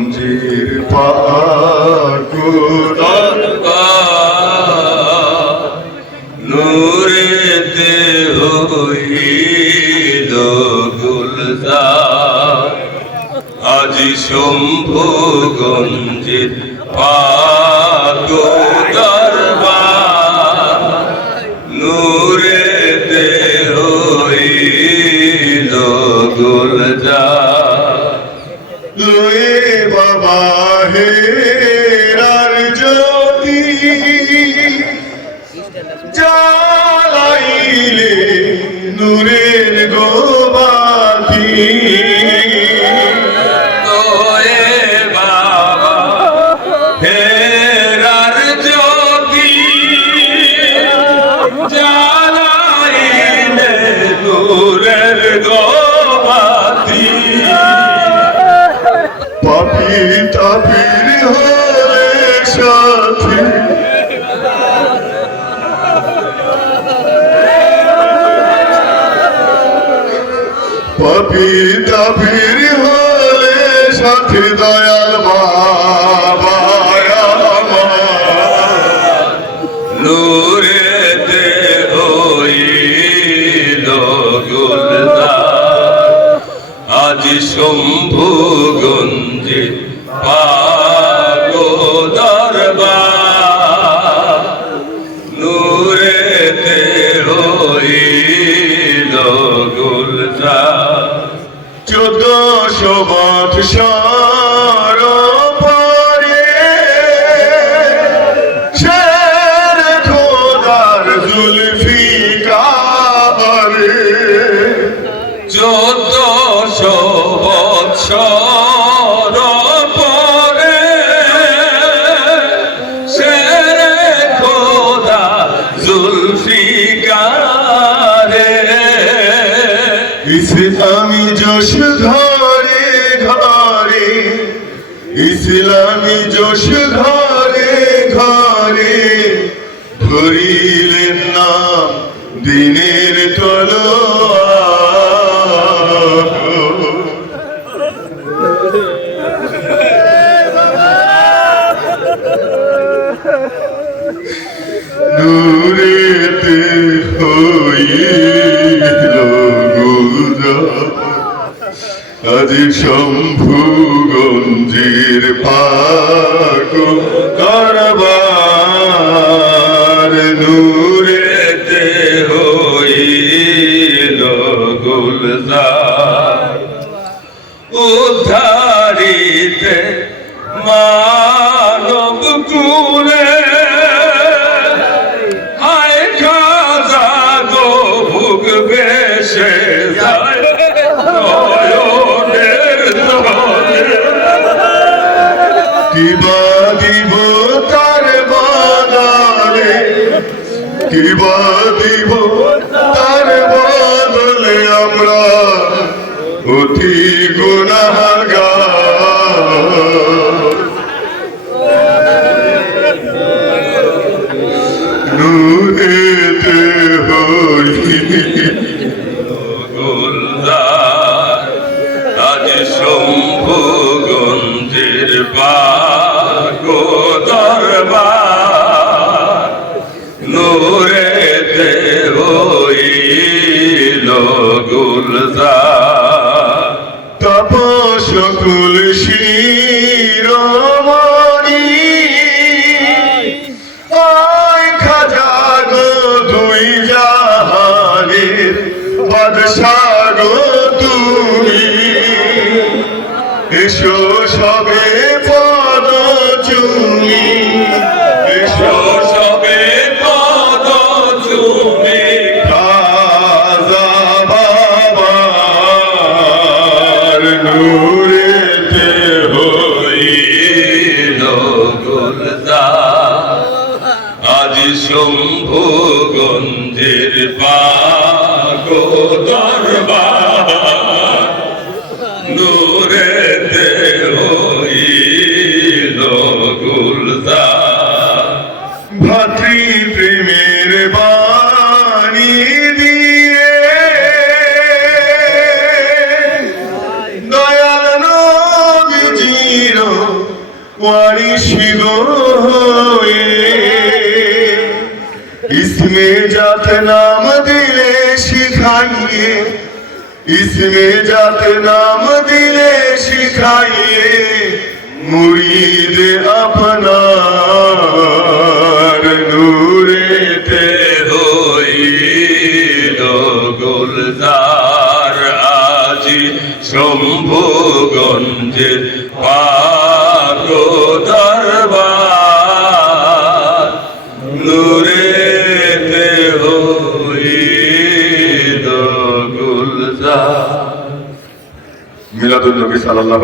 গঞ্জের নূরে দে হইল গুলজার। আজ শম্ভুগঞ্জের পাগো দরবার বাবা হেরার জ্যোতি জ্বালাইলে নূরের গোবাতি পাপি তাপির পাপি তাপির হলে সাথে দয়াল বাবা। নূরেতে হইল গুলজার আজ শম্ভু পাগো যশ ঘরে ঘরে। ইসলামী জোশ ঘরে আজ শম্ভুগঞ্জের পাক কারবার নূরেতে হইল গুলজার। উদ্ধারিতে কিবা দিব তার বদলে কিবা দিব তার বদলে আমরা অতি গুণাগার তপসকুল পাগো দরবার নূরে দে গুলদা ভাতৃ প্রেমের দয়াল নবীজির ওয়ারিশি গো হয়ে इसमें जात नाम दिले शिखाइए इसमें जात नाम दिले शिखाइए मुरीद अपनार नूरेते হইল গুলজার আজি শম্ভুগঞ্জের পাগো নবী আলাইহি